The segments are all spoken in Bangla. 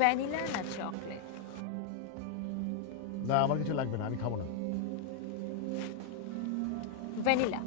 ভ্যানিলা না চকলেট? না, আমার কিছু লাগবে না, আমি খাবো না। ভ্যানিলা।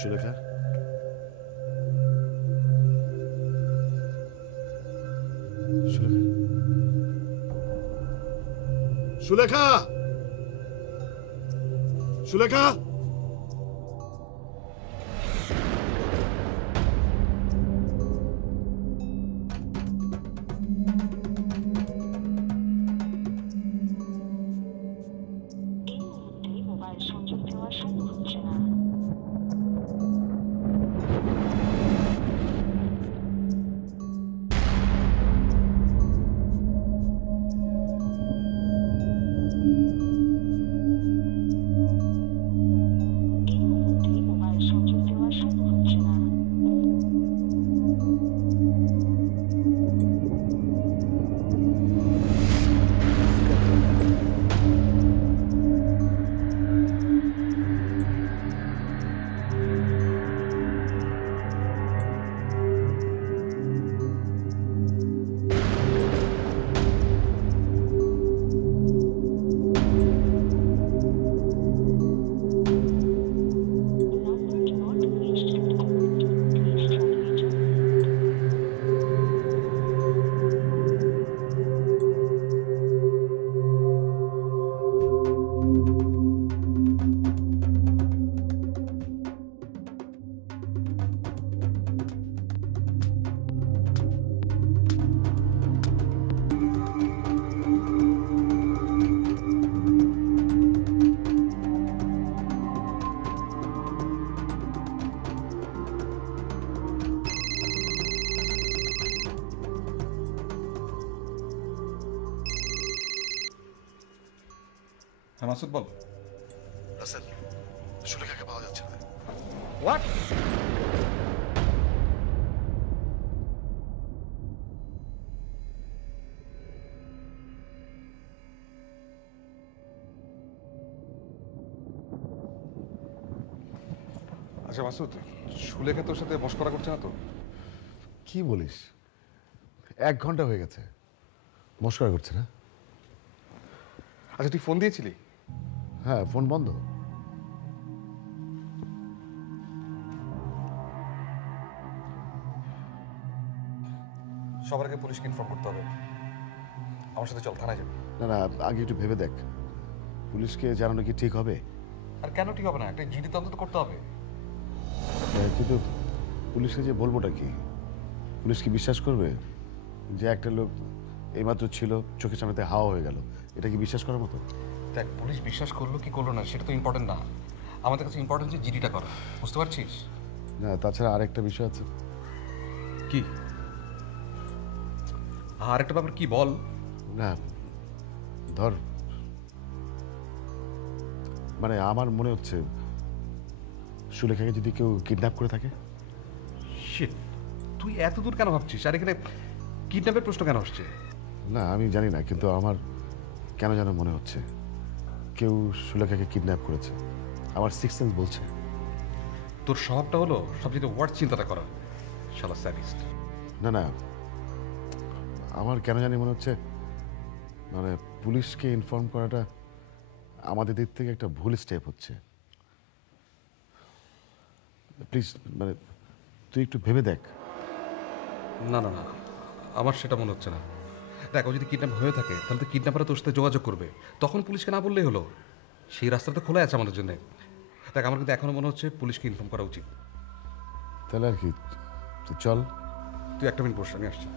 সুলেখা, সুলেখা, সুলেখা, সুলেখা, হ্যাঁ মাসুদ বল। রাসেল, সুলেখাকে পাওয়া যাচ্ছে না। হোয়াট? আচ্ছা মাসুদ, সুলেখা তোর সাথে মশকরা করছে না তো? কি বলিস? 1 ঘন্টা হয়ে গেছে, মশকরা করছে না। আচ্ছা তুই ফোন দিয়েছিলি? হ্যাঁ, ফোন বন্ধ। সবার আগে পুলিশকে ইনফর্ম করতে হবে। আমার সাথে চল, থানায় যাবি। না না, আগে একটু ভেবে দেখ, পুলিশকে জানানো কি ঠিক হবে? আর কেন ঠিক হবে না? একটা জিডি তদন্ত তো করতে হবে। কিন্তু পুলিশকে যে বলবোটা কি? পুলিশ কি বিশ্বাস করবে যে একটা লোক এইমাত্র ছিল, চোখের সামনেতে হাওয়া হয়ে গেল? এটা কি বিশ্বাস করার মতো? দেখ, পুলিশ বিশ্বাস করলো কি করলো না সেটা তো ইম্পর্টেন্ট না। আমাদের কাছে ইম্পর্টেন্ট যে জিডিটা করা, বুঝতে পারছিস? না, তাছাড়া আরেকটা বিষয় আছে। কি? আর একটা ব্যাপার কি বল? না, ধর, মানে আমার মনে হচ্ছে সুলেখাকে যদি কেউ কিডন্যাপ করে থাকে। শিট, তুই এত দূর কেন ভাবছিস? আর এখানে কিডন্যাপের প্রশ্ন কেন আসছে? না, আমি জানি না, কিন্তু আমার কেন যেন মনে হচ্ছে কেউ সুলেখাকে কিডন্যাপ করেছে। আমার সিক্স সেন্স বলছে। তোর স্বভাবটা হলো সবচেয়ে ওয়ার্ড চিন্তাটা করা, শালা স্যাডিস্ট। না না, আমার কেন জানি মনে হচ্ছে মানে পুলিশকে ইনফর্ম করাটা আমাদের দিক থেকে একটা ভুল স্টেপ হচ্ছে। প্লিজ মানে তুই একটু ভেবে দেখ। না না না, আমার সেটা মনে হচ্ছে না। দেখ, ও যদি কিডন্যাপ হয়ে থাকে তাহলে তো কিডন্যাপাররা তোর সাথে যোগাযোগ করবে, তখন পুলিশকে না বললেই হলো। সেই রাস্তাটা খোলা আছে আমাদের জন্য। দেখ, আমার কিন্তু এখনও মনে হচ্ছে পুলিশকে ইনফর্ম করা উচিত। তাহলে আর কি, তুই চল। তুই একটা মিনিট বস, আমি আসছি।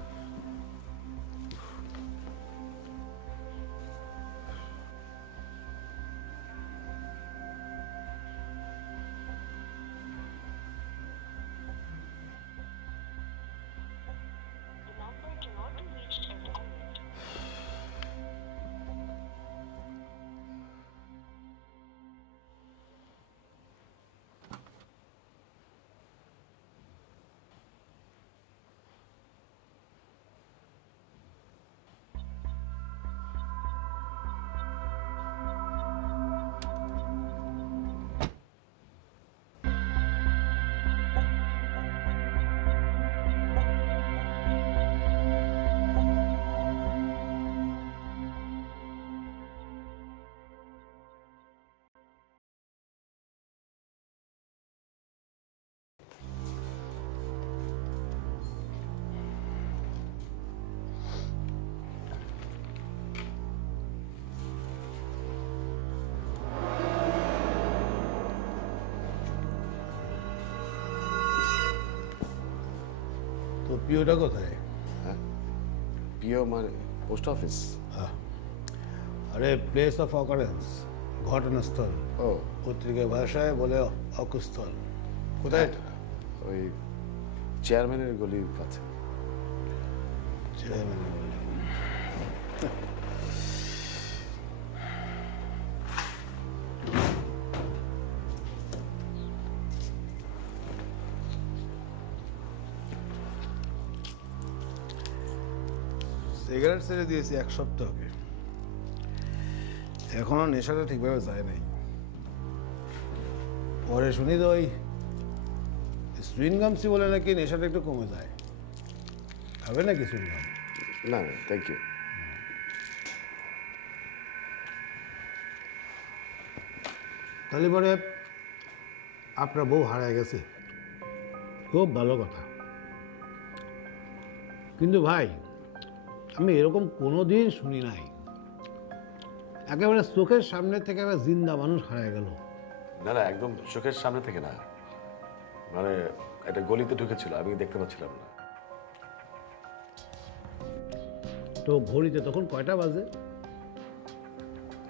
তো পিওটা কোথায়? পিও মানে পোস্ট অফিস। আরে প্লেস অফ অকারেন্স, ঘটনাস্থল। ও পত্রিকার ভাষায় বলে অকুস্থল। কোথায় এটা? ওই চেয়ারম্যানের গলির কাছে। চেয়ারম্যানের বলে। সিগারেট ছেড়ে দিয়েছি 1 সপ্তাহ আগে। এখনো নেশাটা ঠিকভাবে যায় নাই। পরে শুনি তো ওই সুইনগামসি বলে নাকি নেশাটা একটু কমে যায়। খাবে নাকি সুইনগাম? না থ্যাংক ইউ। তাহলে পরে আপনার বউ হারায় গেছে, খুব ভালো কথা। কিন্তু ভাই, আমি এরকম কোনো দিন শুনি নাই একেবারে চোখের সামনে থেকে একটা জিন্দা মানুষ হারায় গেল। না না, একদম চোখের সামনে থেকে না, মানে একটা গলিতে ঢুকেছিল, আমি দেখতে পাচ্ছিলাম না। তো ঘড়িতে তখন কয়টা বাজে?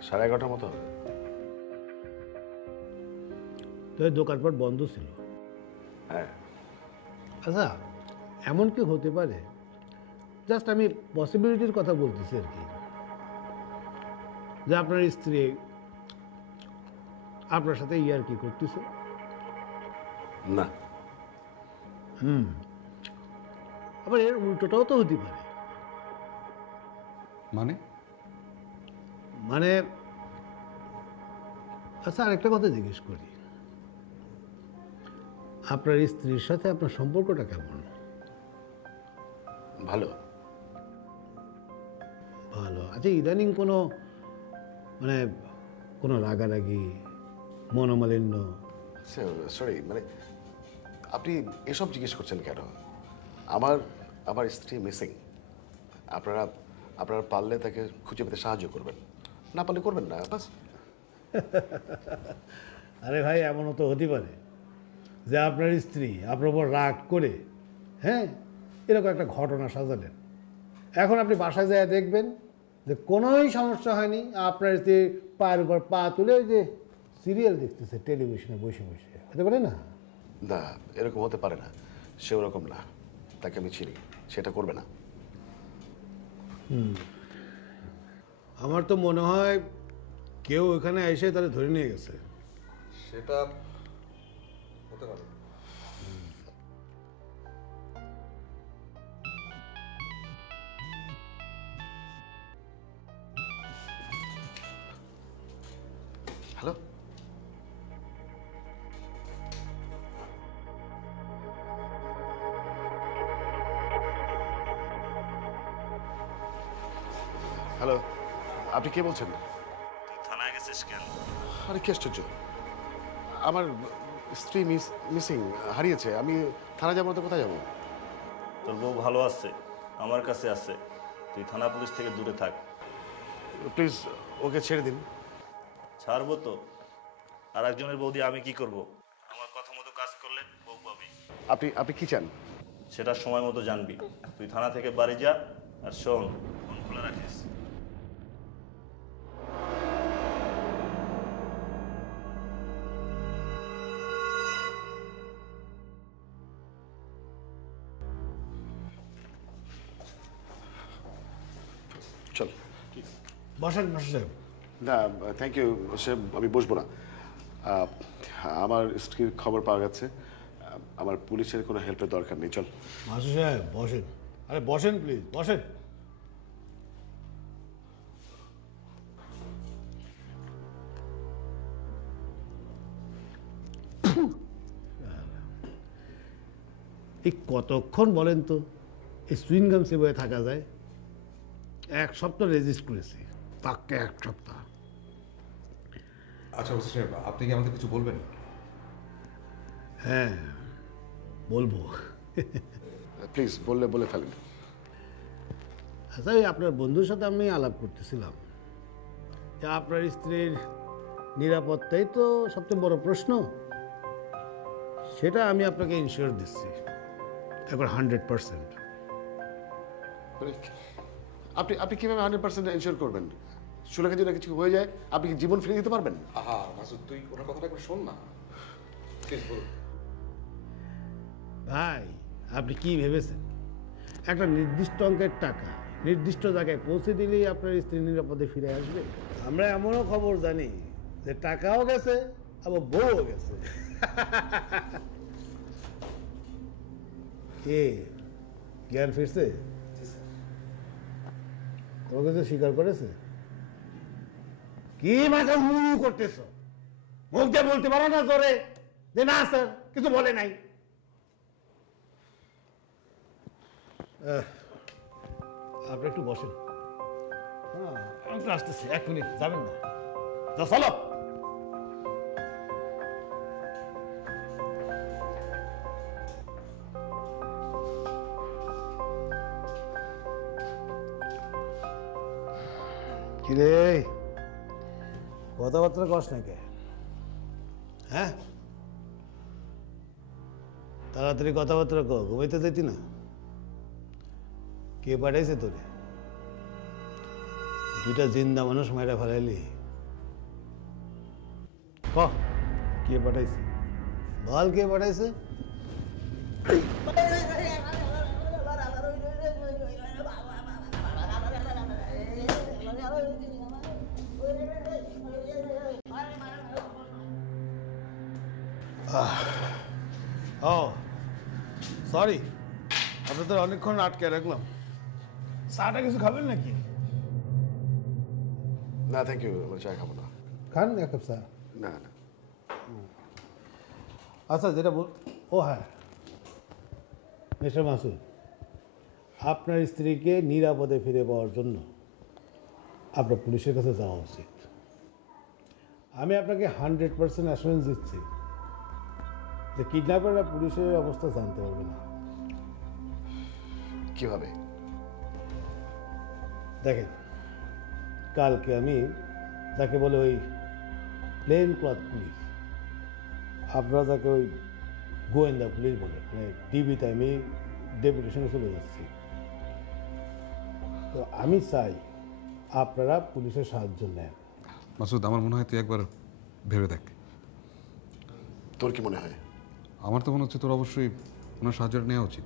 11:30 মতো হবে। তো এই দোকানপাট বন্ধ ছিল। হ্যাঁ। আচ্ছা, এমন কি হতে পারে, জাস্ট আমি পসিবিলিটির কথা বলতেছি আর কি, যে আপনার স্ত্রী আপনার সাথে ইয়ার কি করতেছে? না। আবার এর উল্টোটাও তো হতে পারে। মানে মানে আচ্ছা, আরেকটা কথা জিজ্ঞেস করি, আপনার স্ত্রীর সাথে আপনার সম্পর্কটা কেমন? ভালো। ভালো। আচ্ছা, ইদানিং কোনো মানে কোনো রাগারাগি, মনোমালিন্য? সরি, মানে আপনি এসব জিজ্ঞেস করছেন কেন? আমার আমার স্ত্রী মিসিং। আপনারা আপনারা পারলে তাকে খুঁজে পেতে সাহায্য করবেন, না পারলে করবেন না, বাস। আরে ভাই, এমনও তো হতে পারে যে আপনার স্ত্রী আপনার উপর রাগ করে, হ্যাঁ, এরকম একটা ঘটনা সাজালেন। এখন আপনি বাসায় যায় দেখবেন যে কোনোই সমস্যা হয়নি, আপনার স্ত্রী পায়ের উপর পা তুলে ওই যে সিরিয়াল দেখতেছে টেলিভিশনে বসে বসে। হতে পারে না? না, এরকম হতে পারে না। সে ওরকম না, তাকে আমি চিনি, সেটা করবে না। আমার তো মনে হয় কেউ এখানে এসে তারা ধরে নিয়ে গেছে। সেটা হতে পারে। Hello, hello. আপনি কে বলছেন? তুই থানায় গেছিস কেন? আরে কি আশ্চর্য, আমার স্ত্রী মিসিং, হারিয়েছে। আমি থানা যাবো তো কোথায় যাবো? তোর বউ ভালো আছে, আমার কাছে আছে। তুই থানা পুলিশ থেকে দূরে থাক। প্লিজ ওকে ছেড়ে দিন। ছাড়বো তো, আর একজনের বৌদি আমি কি করব? আমার কথা মতো কাজ করলে বউ পাবি। আপনি কি চান? সেটা সময় মতো জানবি। তুই থানা থেকে বাড়ি যা, আর শোন, ফোন খোলা রাখিস। চল। বসেন মাস্টার সাহেব। না থ্যাংক ইউ, সে আমি বসবো না। আমার স্ত্রীর খবর পাওয়া গেছে, আমার পুলিশের কোনো হেল্পের দরকার নেই। চল। মাস্টার সাহেব বসেন। আরে বসেন প্লিজ, বসেন। এই কতক্ষণ বলেন তো এই সুইনগাম সেবয়ে থাকা যায়? এক সপ্তাহ রেজিস্ট করেছি, তাকে এক সপ্তাহ। আচ্ছা ওসি সাহেব, আপনি কি আমাদের কিছু বলবেন? হ্যাঁ বলবো। প্লিজ বলে ফেলেন। আচ্ছা এই আপনার বন্ধুর সাথে আমি আলাপ করতেছিলাম যে আপনার স্ত্রীর নিরাপত্তাই তো সবচেয়ে বড় প্রশ্ন। সেটা আমি আপনাকে ইনশিওর দিচ্ছি একবার 100%। আপনি কিভাবে 100% এনশিওর করবেন? সুলেখা যদি কিছু হয়ে যায় আপনি কি জীবন ফিরে দিতে পারবেন? আহা মাসুদ, তুই ওনার কথাটা একবার শোন না প্লিজ। বলুন। ভাই আপনি কি ভেবেছেন একটা নির্দিষ্ট অঙ্কের টাকা নির্দিষ্ট জায়গায় পৌঁছে দিলেই আপনার স্ত্রী নিরাপদে ফিরে আসবে? আমরা এমনও খবর জানি যে টাকাও গেছে আবার বউও গেছে। কে জ্ঞান ফিরছে? তোমার কাছে স্বীকার করেছে? কি মাথা মুড়ু করতেছ? মুখ দিয়ে বলতে পারো না জোরে যে না স্যার কিছু বলে নাই? আপনি একটু বসেন। হ্যাঁ আমি তো আসতেছি, 1 মিনিট, যাবেন না? যা চলো। কিরে কথাবার্তা কস না কে? হ্যাঁ তাড়াতাড়ি কথাবার্তা কো, ঘুমাইতে যেতি না? কে পাঠাইছে তোরে? দুইটা জিন্দা মানুষ মাইরা ফেলাইলি। কে পাঠাইছে? বল কে পাঠাইছে? ও সরি, আপনাদের অনেকক্ষণ আটকে রাখলাম। চাটা কিছু খাবেন নাকি? না থ্যাংক ইউ, আমরা চা খাবো না। খান এক কাপ চা। না না। আচ্ছা যেটা বল, ও হ্যাঁ মিস্টার মাসুদ, আপনার স্ত্রীকে নিরাপদে ফিরে পাওয়ার জন্য আপনার পুলিশের কাছে যাওয়া উচিত। আমি আপনাকে 100% অ্যাসুরেন্স দিচ্ছি যে কিডন্যাপাররা পুলিশের অবস্থা জানতে পারবে না। কিভাবে? দেখেন কালকে আমি যাকে বলে ওই প্লেন ক্লথ পুলিশ, আপনারা যাকে ওই গোয়েন্দা পুলিশ বলে, মানে ডিবিতে আমি ডেপুটেশনে চলে যাচ্ছি। তো আমি চাই আপনারা পুলিশের সাহায্য নেন। মাসুদ, আমার মনে হয় তুই একবার ভেবে দেখ। তোর কি মনে হয়? আমার তো মনে হচ্ছে তোর অবশ্যই ওনার সাহায্যটা নেওয়া উচিত।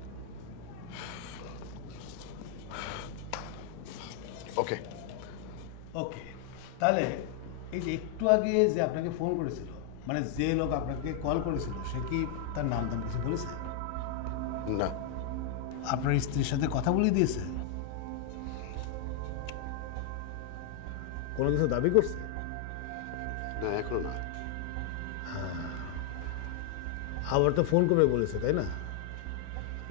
ওকে ওকে, তাহলে এই যে একটু আগে যে আপনাকে ফোন করেছিল, মানে যে লোক আপনাকে কল করেছিল, সে কি তার নাম দাম কিছু বলেছে? না। আপনার স্ত্রীর সাথে কথা বলে দিয়েছে? কোনো কিছু দাবি করছে? না এখনো না। আবার তো ফোন করে বলেছে, তাই না?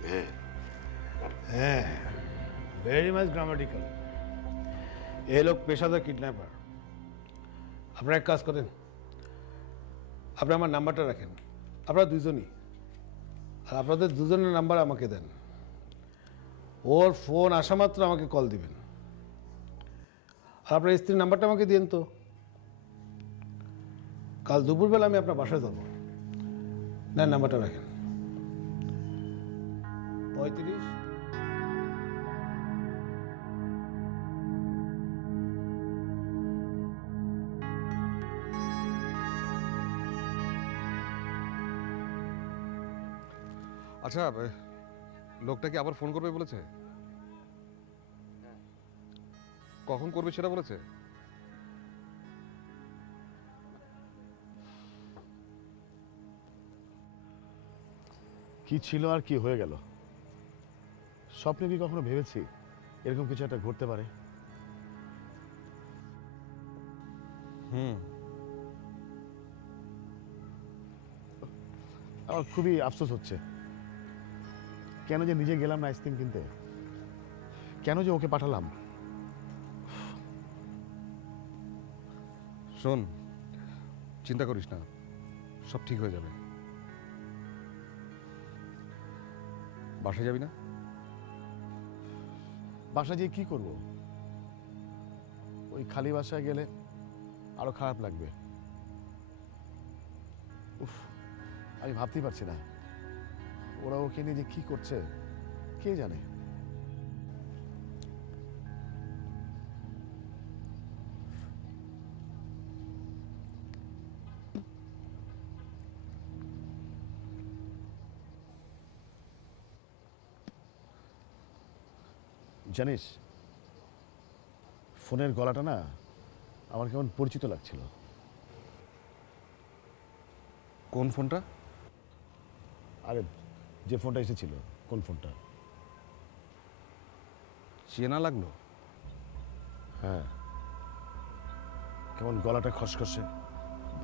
হ্যাঁ হ্যাঁ, ভেরি মাচ গ্রামাটিক্যাল। এই লোক পেশাদার কিডন্যাপার। আপনারা এক কাজ করেন, আপনি আমার নাম্বারটা রাখেন, আপনারা দুজনই, আর আপনাদের দুজনের নাম্বার আমাকে দেন। ওর ফোন আসা মাত্র আমাকে কল দিবেন। আর আপনার স্ত্রীর নাম্বারটা আমাকে দিন তো। কাল দুপুরবেলা আমি আপনার বাসায় যাব। না, নাম্বারটা রাখেন 35। আচ্ছা, লোকটা কি আবার ফোন করবে বলেছে? কখন করবে সেটা বলেছে? কি ছিল আর কি হয়ে গেল? স্বপ্নে কি কখনো ভেবেছি এরকম কিছু একটা ঘটতে পারে? আমার খুবই আফসোস হচ্ছে, কেন যে নিজে গেলাম না আইসক্রিম কিনতে, কেন যে ওকে পাঠালাম। শোন, চিন্তা করিস না, সব ঠিক হয়ে যাবে। বাসায় যাবি না? বাসায় গিয়ে কি করব? ওই খালি বাসায় গেলে আরো খারাপ লাগবে। উফ, আমি ভাবতেই পারছি না ওরা ওকে নিয়ে যে কি করছে কে জানে। জানিস, ফোনের গলাটা না আমার কেমন পরিচিত লাগছিল। কোন ফোনটা? আরে যে ফোনটা এসেছিল, কোন ফোনটা? চেনা লাগলো। হ্যাঁ, কেমন গলাটা খসখসে,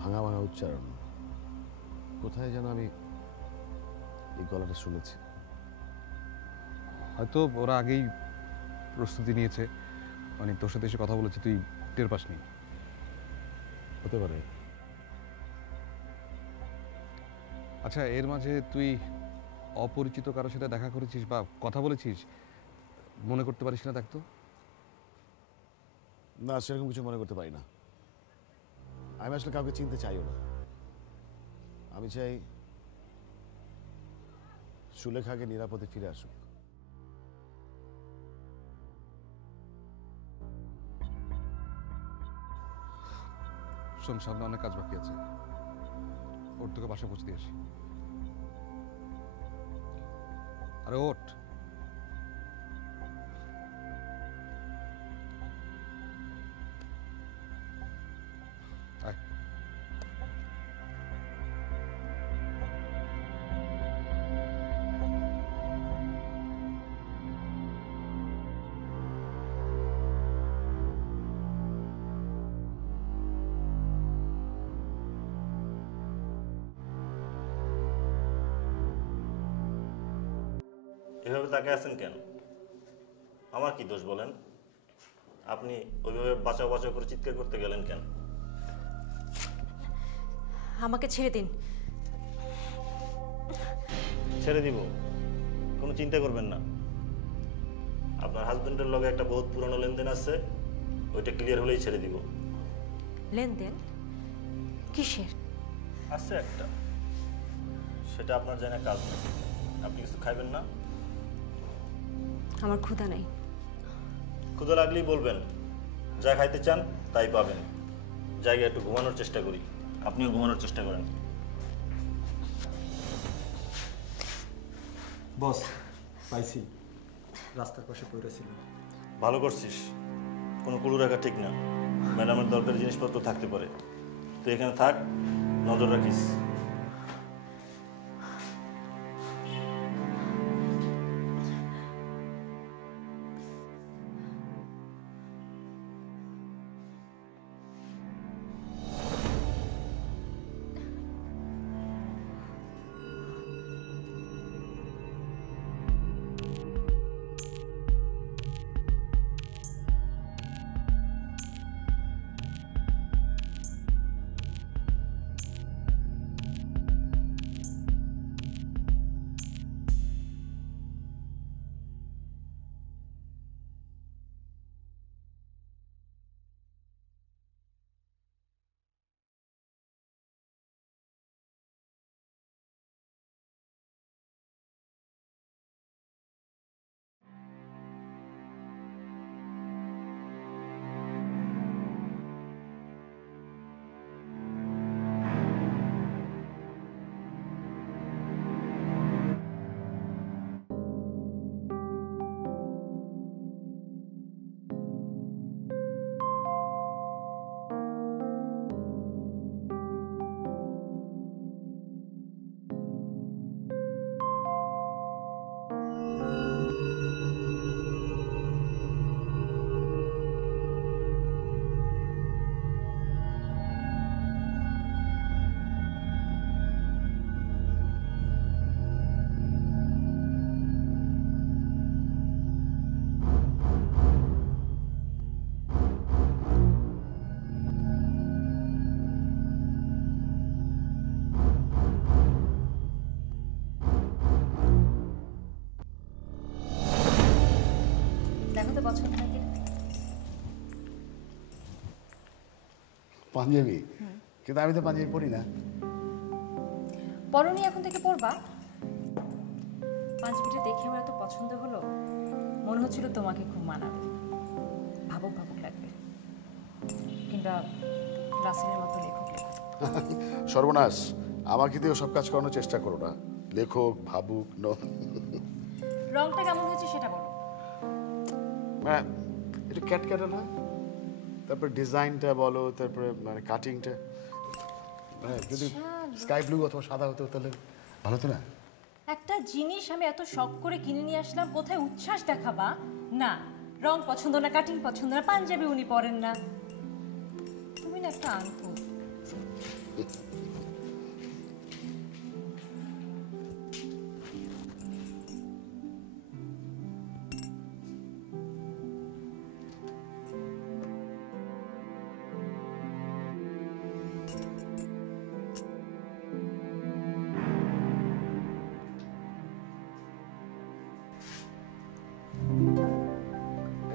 ভাঙা ভাঙা উচ্চারণ। কোথায় যেন আমি এই গলাটা শুনেছি। হয়তো ওরা আগেই প্রস্তুতি নিয়েছে, মানে তোর সাথে এসে কথা বলেছে, তুই টের পাসনি। হতে পারে। আচ্ছা, এর মাঝে তুই অপরিচিত কারোর সাথে দেখা করেছিস বা কথা বলেছিস, মনে করতে পারিস না? দেখতো। না, সেরকম কিছু মনে করতে পারি না। আমি আসলে কাউকে চিনতে চাইও না। আমি চাই সুলেখাকে নিরাপদে ফিরে আসুক। শোন, সামনে অনেক কাজ বাকি আছে, ওর তোকে বাসা পৌঁছে দিয়ে আসি। আরে ওঠ। আয়। এভাবে তাকে আছেন কেন? আমার কি দোষ বলেন? আপনি ওইভাবে বাঁচাও বাঁচাও করে চিৎকার করতে গেলেন কেন? আমাকে ছেড়ে দিন। ছেড়ে দিব, কোনো চিন্তা করবেন না। আপনার হাজবেন্ডের লগে একটা বহুত পুরনো লেনদেন আছে, ওইটা ক্লিয়ার হলেই ছেড়ে দিব। লেনদেন কিসের? আছে একটা, সেটা আপনার জানা কাজ না। আপনি কিছু খাইবেন না? আমার ক্ষুধা নাই। ক্ষুধা লাগলেই বলবেন, যা খাইতে চান তাই পাবেন। জায়গায় একটু ঘুমানোর চেষ্টা করি, আপনিও ঘুমানোর চেষ্টা করেন। বস, পাইছি, রাস্তার পাশে পড়েছিল। ভালো করছিস, কোনো কুলু রাখা ঠিক না। ম্যাডামের দরকারি জিনিসপত্র থাকতে পারে, তুই এখানে থাক, নজর রাখিস। পছন্দ নাকি? পাঞ্জাবি? কিন্তু আমি তো পাঞ্জাবি পরি না। পরনি এখন থেকে পরবা? পাঞ্জাবিটা দেখে আমার এত পছন্দ হলো, মনে হচ্ছিল তোমাকে খুব মানাবে, ভাবুক ভাবুক লাগবে, কিংবা রাসেলের মতো লেখক লেখক। সর্বনাশ, আমাকে দিয়েও সব কাজ করানোর চেষ্টা করো না। লেখক ভাবুক রংটা কেমন হয়েছে সেটা বলো। মানে একটু ক্যাটক্যাটা না, তারপর ডিজাইনটা বলো, তারপরে মানে কাটিংটা, মানে যদি স্কাই ব্লু অথবা সাদা হতো তাহলে ভালো হতো না? একটা জিনিস আমি এত শখ করে কিনে নিয়ে আসলাম, কোথায় উচ্ছ্বাস দেখাবা? না, রং পছন্দ না, কাটিং পছন্দ না, পাঞ্জাবি উনি পরেন না, তুমি না একটা আঙ্কু।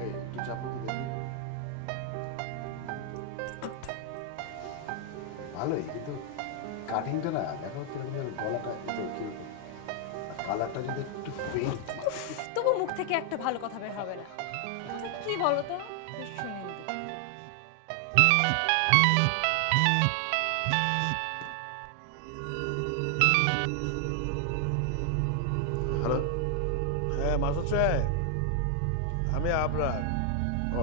এই একটু চাপো তো দেখি। ভালোই, কিন্তু কাটিংটা না দেখো কিরকম যেন, গলাটা কিরকম, কালারটা যদি একটু ফেইন্ট। তবু মুখ থেকে একটা ভালো কথা বের হবে না। তুমি কি বলো তো? শুনেন তো। হ্যালো। হ্যাঁ মাসুদ সাহেব, আমি আবরার। ও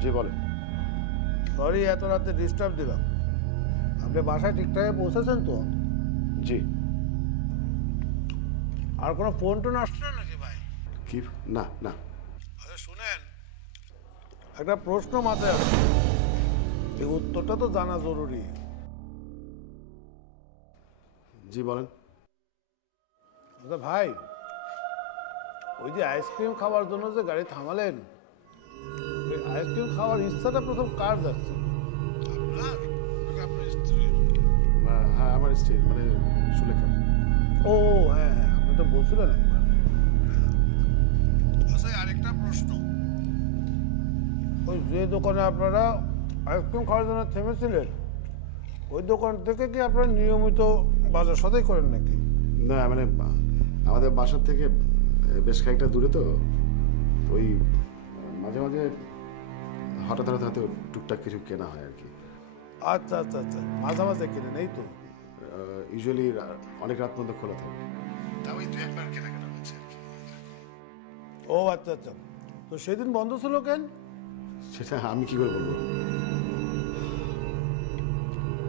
জি বলেন। সরি এত রাতে ডিস্টার্ব দিলাম। আপনি বাসায় ঠিকঠাক পৌঁছেছেন তো? জি। আর কোনো ফোন টোন আসছে না নাকি ভাই? কি? না না। আরে শুনেন, একটা প্রশ্ন মাথায় আসছে, এই উত্তরটা তো জানা জরুরি। জি বলেন। আচ্ছা ভাই, ওই যে আইসক্রিম খাওয়ার জন্য যে গাড়ি থামালেন, ওই আইসক্রিম খাওয়ার ইচ্ছাটা প্রথম কার যাচ্ছে? আপনার নাকি আপনার স্ত্রীর? হ্যাঁ আমার স্ত্রী, মানে সুলেখার। ও হ্যাঁ হ্যাঁ, আপনি তো বলছিলেন একবার। আচ্ছা আরেকটা প্রশ্ন, ওই যে দোকানে আপনারা আইসক্রিম খাওয়ার জন্য থেমেছিলেন, ওই দোকান থেকে কি আপনারা নিয়মিত বাজার সদাই করেন নাকি? না মানে আমাদের বাসার থেকে বেশ খানিকটা দূরে তো, ওই মাঝে মাঝে হঠাৎ হঠাৎ হয়তো টুকটাক কিছু কেনা হয় আর কি। আচ্ছা আচ্ছা আচ্ছা, মাঝে মাঝে কেনেন এই তো? ইউজুয়ালি অনেক রাত পর্যন্ত খোলা থাকে, তা ওই দু একবার কেনাকাটা হচ্ছে আর কি। ও আচ্ছা আচ্ছা, তো সেদিন বন্ধ ছিল কেন? সেটা আমি কি করে বলবো?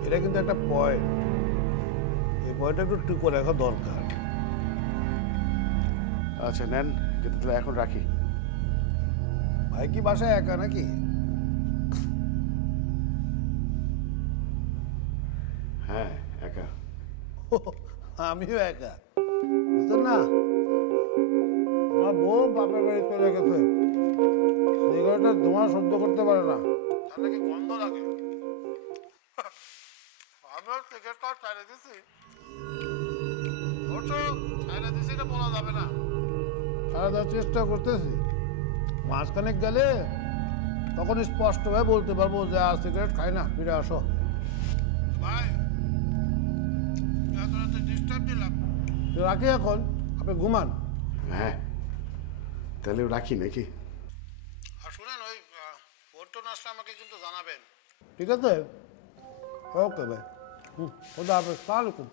এটা কিন্তু একটা পয়েন্ট, এই পয়েন্টটা একটু টুকু রাখা দরকার। আচ্ছা নেন, কিন্তু তাহলে এখন রাখি। ভাই কি বাসায় একা নাকি? হ্যাঁ একা। আমিও একা, বুঝলেন না? আমার বউ বাপের বাড়ি চলে গেছে, সিগারেটের ধোঁয়া সহ্য করতে পারে না, তার নাকি গন্ধ লাগে। আমিও সিগারেট খাওয়া ছাড়ে দিছি, ছাড়ে দিছি এটা বলা যাবে না, ছাড়া দেওয়ার চেষ্টা করতেছি। মাঝখানে গেলে তখন স্পষ্টভাবে বলতে পারবো যে আর সিগারেট খাই না, ফিরে আসো। ভাই ডিস্টার্ব দিলাম, রাখি এখন, আপনি ঘুমান। হ্যাঁ তাহলে রাখি নাকি? আর শুনেন, ওই ফোন আসলে আমাকে কিন্তু জানাবেন, ঠিক আছে? ওকে ভাই, খোদা হাফেজ, আসসালামু আলাইকুম।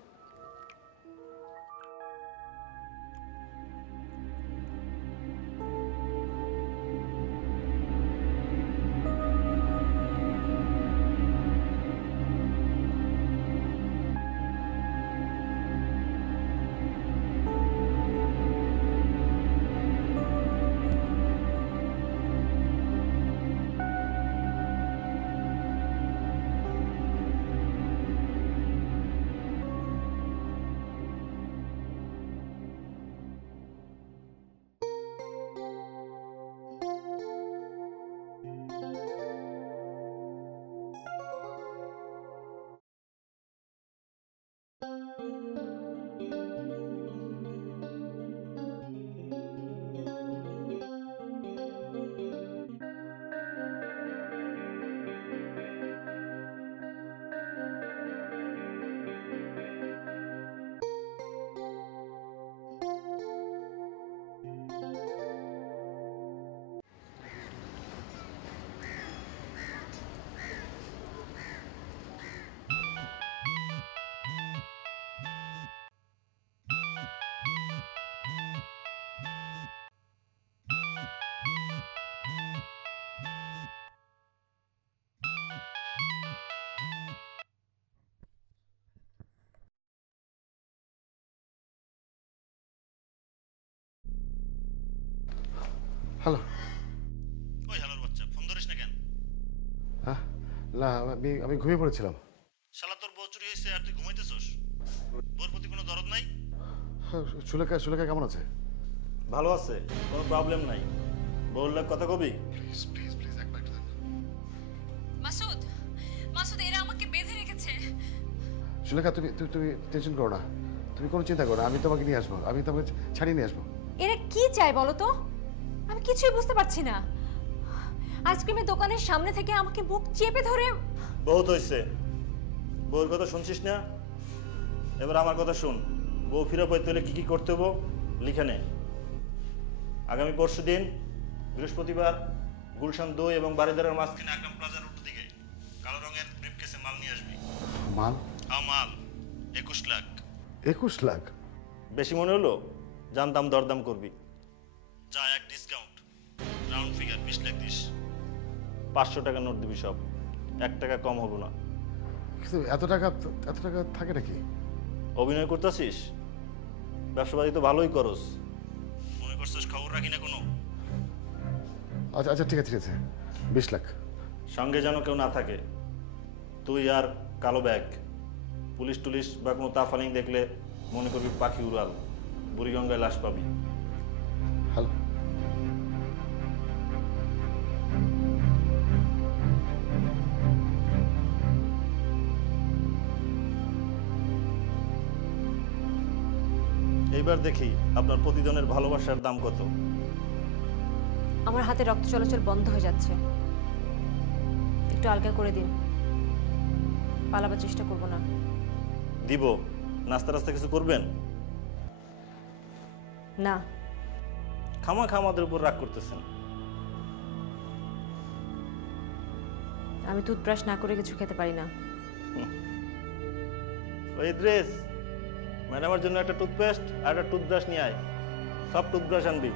হ্যালো। ওই হ্যালোর বাচ্চা, ফোন ধরিস না কেন? হ্যাঁ, না আমি ঘুমিয়ে পড়েছিলাম। শালা তোর বউ চুরি হয়েছে আর তুই ঘুমাইতেছস? বউর প্রতি কোনো দরদ নাই? হ্যাঁ, সুলেখা কেমন আছে? ভালো আছে, কোনো প্রবলেম নাই। বউর লাগ কথা কবি? প্লিজ একবার একটু দেন। মাসুদ, মাসুদ এরা আমাকে বেঁধে রেখেছে। সুলেখা, তুমি টেনশন করো না, তুমি কোনো চিন্তা করো না, আমি তোমাকে নিয়ে আসবো, আমি তোমাকে ছাড়িয়ে নিয়ে আসবো। এরা কি চায় বলো তো? আমি কিছুই বুঝতে পারছি না। আইসক্রিমের দোকানের সামনে থেকে আমাকে বুক চেপে ধরে। বহুত হয়েছে, বউর কথা শুনছিস না? এবার আমার কথা শুন। বউ ফিরে পেতে হলে কি কি করতে হবো লিখে নে। আগামী পরশুদিন বৃহস্পতিবার গুলশান 2 এবং বারিদারের মাঝখানে আকরাম প্লাজার উল্টো দিকে কালো রঙের ব্রিফকেসে মাল নিয়ে আসবি। মাল? মাল 21 লাখ। 21 লাখ? বেশি মনে হলো? জানতাম দরদাম করবি। যা এক discount, round figure 20 lakh this. 500 টাকা নোট দিবি সব, 1 টাকা কম হবো না। কিন্তু এত টাকা থাকে নাকি? অভিনয় করতেছিস? ব্যবসা বাড়ি তো ভালোই করস, মনে করছিস খবর রাখি না কোনো? আচ্ছা ঠিক আছে 20 লাখ। সঙ্গে যেন কেউ না থাকে, তুই আর কালো ব্যাগ। পুলিশ টুলিশ বা কোনো তাফালিং দেখলে মনে করবি পাখি উড়াল, বুড়িগঙ্গায় লাশ পাবি। হ্যালো। এইবার দেখি আপনার প্রতিজনের ভালোবাসার দাম কত। আমার হাতে রক্ত চলাচল বন্ধ হয়ে যাচ্ছে, একটু আলগা করে দিন। পালাবার চেষ্টা করব না। দিব। নাস্তা রাস্তা কিছু করবেন? না। খামা আমাদের উপর রাগ করতেছেন। আমি টুথব্রাশ না করে কিছু খেতে পারি না। ওই ড্রেস ম্যাডামের জন্য একটা টুথপেস্ট আর একটা টুথব্রাশ নিয়ে আয়। সব টুথব্রাশ আনবি।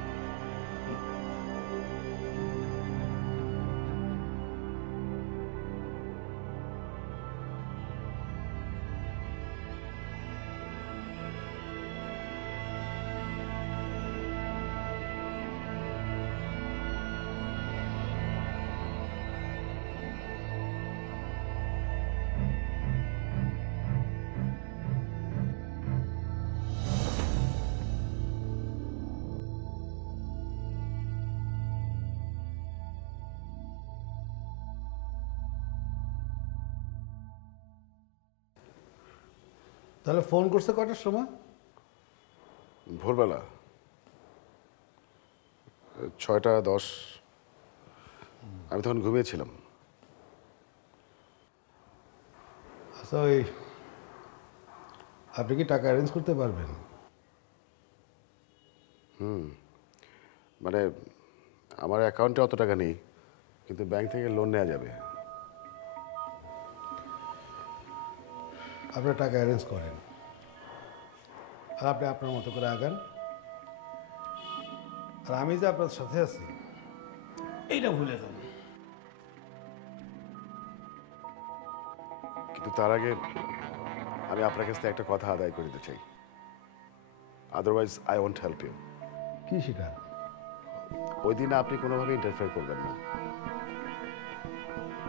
তাহলে ফোন করছে কটার সময়? ভোরবেলা 6:10। আমি তখন ঘুমিয়েছিলাম। আচ্ছা, ওই আপনি কি টাকা অ্যারেঞ্জ করতে পারবেন? মানে আমার অ্যাকাউন্টে অত টাকা নেই, কিন্তু ব্যাংক থেকে লোন নেওয়া যাবে। আপনার টাকা অ্যারেঞ্জ করেন আর আপনি আপনার মতো করে আগান। আর আমি যে আপনার সাথে আছি এইটা ভুলে যান। কিন্তু তার আগে আমি আপনার কাছ থেকে একটা কথা আদায় করে দিতে চাই। Otherwise I won't help you. কি সেটা? ওই দিন আপনি কোনোভাবে ইন্টারফেয়ার করবেন না।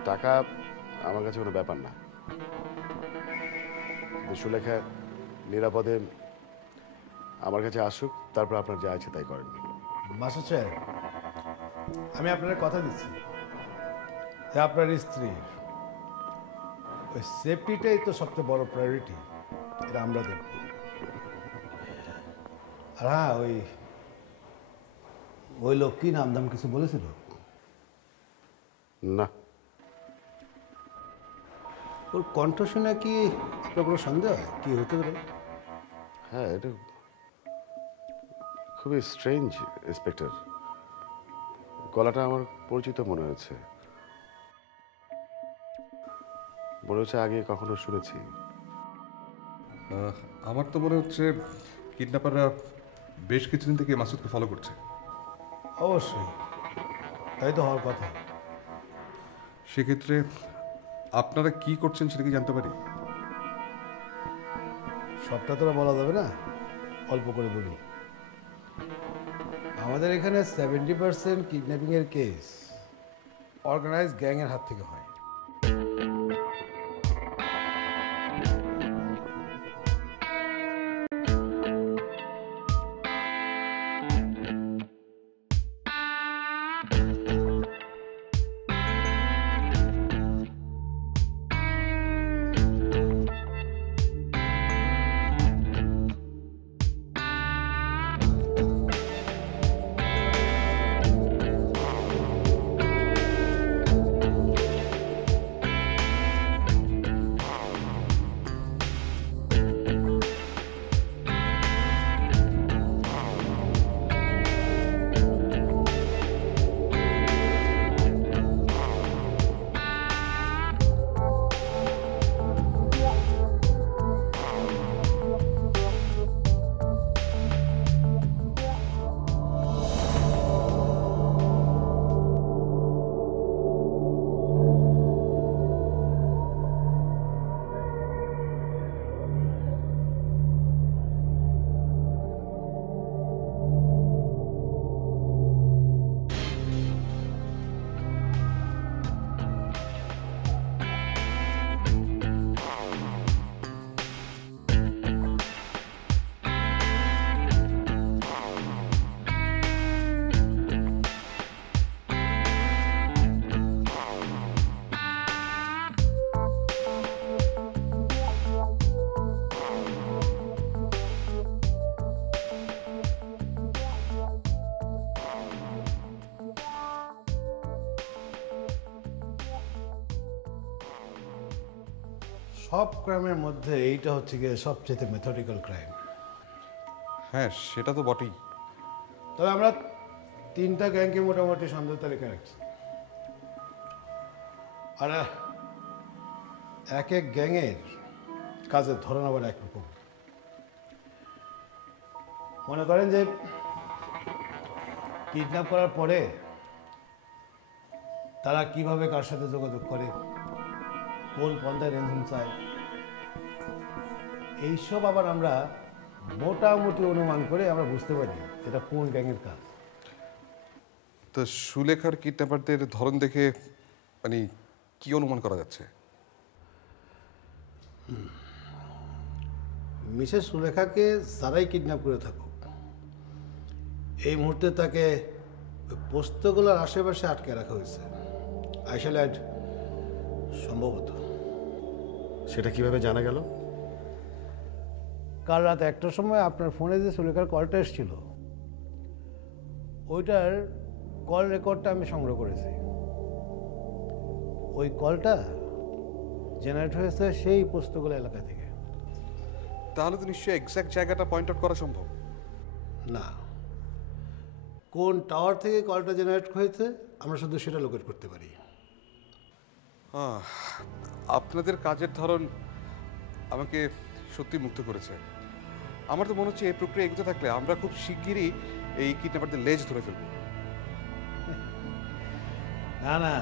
টাকা আমার কাছে কোনো ব্যাপার না। সুলেখা নিরাপদে আমার কাছে আসুক, তারপর আপনার যা আছে তাই করেন। মাসুদ সাহেব, আমি আপনার কথা দিচ্ছি যে আপনার স্ত্রীর ওই সেফটিটাই তো সবচেয়ে বড় প্রায়োরিটি, এটা আমরা দেখব। আর হ্যাঁ, ওই লোক কি নাম দাম কিছু বলেছিল? না। ওর কণ্ঠ শুনে কি আপনার কোনো সন্দেহ হয় কি হতে পারে? হ্যাঁ, এটা খুবই স্ট্রেঞ্জ ইন্সপেক্টর। গলাটা আমার পরিচিত মনে হয়েছে, আগে কখনো শুনেছি। আমার তো মনে হচ্ছে কিডন্যাপাররা বেশ কিছুদিন থেকে মাসুদকে ফলো করছে। অবশ্যই, তাই তো হওয়ার কথা। সেক্ষেত্রে আপনারা কি করছেন সেটা কি জানতে পারি? সবটা তো বলা যাবে না, অল্প করে বলি। আমাদের এখানে 70% কিডন্যাপিংয়ের কেস অর্গানাইজ গ্যাংয়ের হাত থেকে হয়। সব ক্রাইমের মধ্যে এইটা হচ্ছে গিয়ে সবচেয়ে মেথডিক্যাল ক্রাইম। হ্যাঁ, সেটা তো বটেই। তবে আমরা 3টা গ্যাংকে মোটামুটি সন্দেহ তালিকা রাখছি। আর এক এক গ্যাংয়ের কাজের ধরন আবার একরকম। মনে করেন যে কিডন্যাপ করার পরে তারা কিভাবে কার সাথে যোগাযোগ করে, কোন পন্থায় রেঞ্জন চায়, এইসব আবার আমরা মোটামুটি অনুমান করে আমরা বুঝতে পারি এটা কোন গ্যাংয়ের কাজ। তো সুলেখার কিডন্যাপারদের ধরন দেখে মানে কি অনুমান করা যাচ্ছে? মিসেস সুলেখাকে যারাই কিডন্যাপ করে থাকুক, এই মুহূর্তে তাকে পোস্তগুলোর আশেপাশে আটকে রাখা হয়েছে। আইসোলেট সম্ভবত। সেটা কিভাবে জানা গেল? কাল রাত 1টার সময় আপনার ফোনে যে সুলেখার কলটা এসেছিল, ওইটার কল রেকর্ডটা আমি সংগ্রহ করেছি। ওই কলটা জেনারেট হয়েছে সেই পোস্তগুলো এলাকা থেকে। তাহলে তো নিশ্চয়ই এক্স্যাক্ট জায়গাটা পয়েন্ট আউট করা সম্ভব। না, কোন টাওয়ার থেকে কলটা জেনারেট হয়েছে আমরা শুধু সেটা লোকেট করতে পারি। আপনাদের কাজের ধরন আমাকে সত্যি মুগ্ধ করেছে। আমার তো মনে হচ্ছে এই প্রক্রিয়া এগোতে থাকলে আমরা খুব শিগগিরই এই কিডন্যাপারদের লেজ ধরে ফেলব। না না,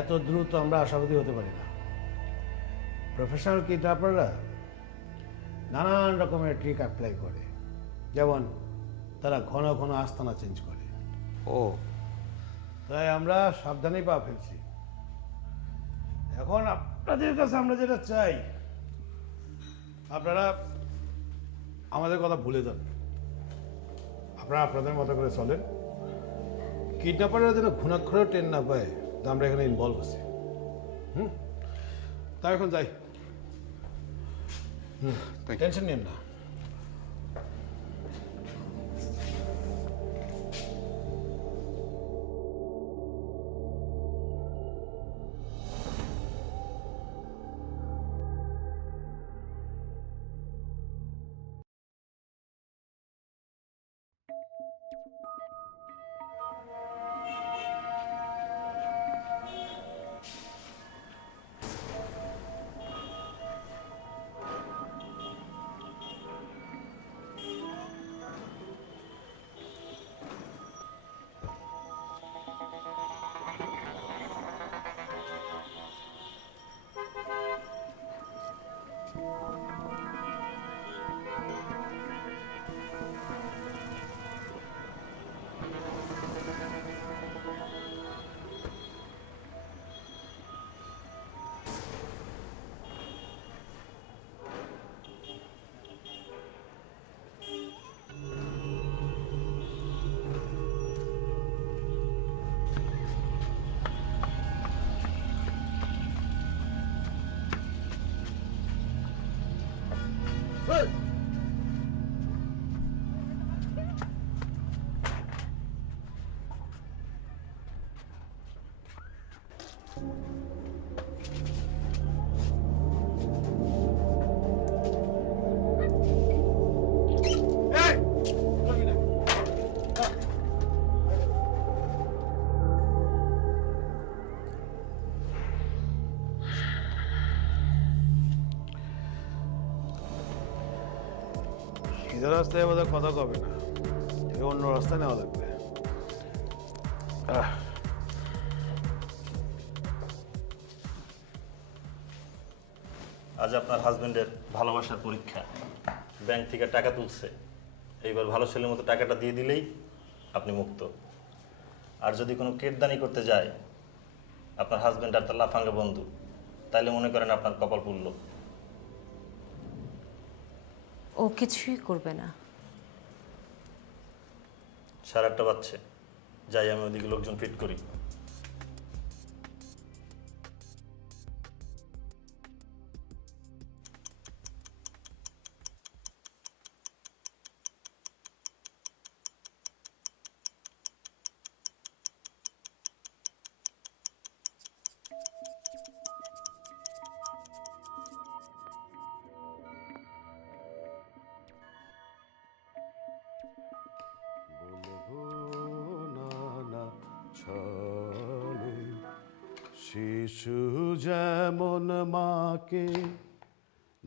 এত দ্রুত আমরা আশাবাদী হতে পারি না। প্রফেশনাল কিডন্যাপাররা নানান রকমের ট্রিক অ্যাপ্লাই করে, যেমন তারা ঘন ঘন আস্তানা চেঞ্জ করে। ও, তাই আমরা সাবধানেই পা ফেলছি। এখন আপনাদের কাছে আমরা যেটা চাই, আপনারা আমাদের কথা ভুলে যান। আপনারা আপনাদের মতো করে চলেন। কিডন্যাপাররা যেন ঘুণাক্ষরেও টেন না পায় তা আমরা এখানে ইনভলভ আছি। তাই এখন যাই। টেনশন নিন না। সিধা রাস্তায় বোধহয় কথা কবে না, একে অন্য রাস্তায় নেওয়া লাগবে। আজ আপনার হাজবেন্ডের ভালোবাসার পরীক্ষা। ব্যাংক থেকে টাকা তুলছে, এইবার ভালো ছেলের মতো টাকাটা দিয়ে দিলেই আপনি মুক্ত। আর যদি কোনো কেটদানি করতে যায় আপনার হাজবেন্ড আর তার লাফাঙ্গা বন্ধু, তাইলে মনে করেন আপনার কপাল পুড়ল। ও কিছুই করবে না। 8:30 বাজছে, যাই আমি ওদিকে লোকজন ফিট করি। শিশু যেমন মাকে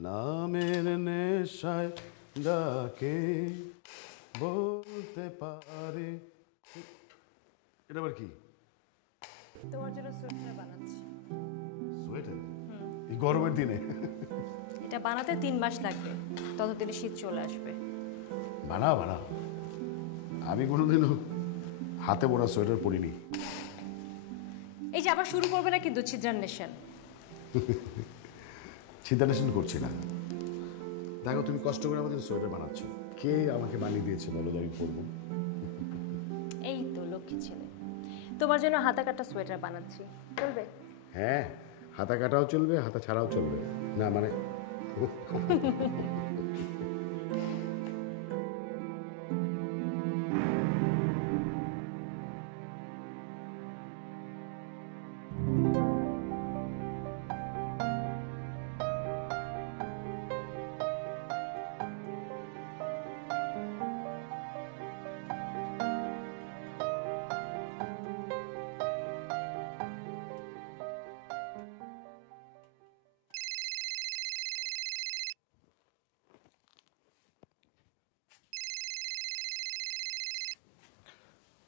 নামের নেশায় ডাকে, বলতে পারে। এটা আবার কি? তোমার জন্য সোয়েটার বানাচ্ছি। সোয়েটার? এই গরমের দিনে? এটা বানাতে 3 মাস লাগবে, ততদিনে শীত চলে আসবে। বানাও বানাও, আমি কোনোদিনও হাতে বোনা সোয়েটার পরিনি। এই যে আবার শুরু করবে না কিন্তু ছিদ্রান্বেষণ। ছিদ্রান্বেষণ করছি না। দেখো তুমি কষ্ট করে আমাদের সোয়েটার বানাচ্ছ, কে আমাকে বানিয়ে দিয়েছে বলো যে আমি পরবো? এই তো লক্ষ্মী ছেলে, তোমার জন্য হাতা কাটা সোয়েটার বানাচ্ছি, চলবে? হ্যাঁ, হাতা কাটাও চলবে, হাতা ছাড়াও চলবে। না মানে